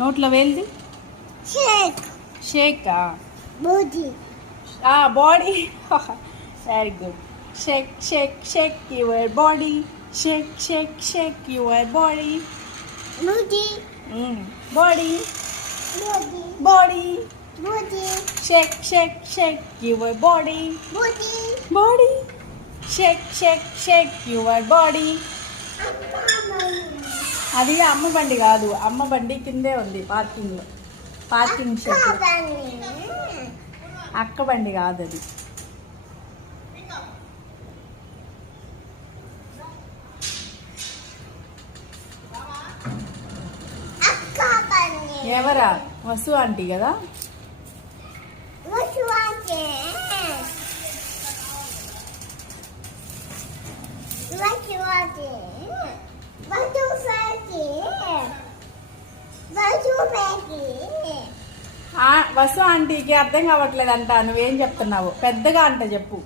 నోట్లో వేలిది షేక్ షేకా body body very good shake shake shake your body shake shake shake your body body body body body body shake shake shake your body body body shake shake shake your body. అది అమ్మ బండి కాదు, అమ్మ బండి కిందే ఉంది పార్కింగ్లో, parking shed. అక్క బండి కాదు అది. ఎవరా? వసు ఆంటీ కదా. వసు ఆంటీకి అర్థం కావట్లేదంట, నువ్వేం చెప్తున్నావు? పెద్దగా అంట చెప్పు.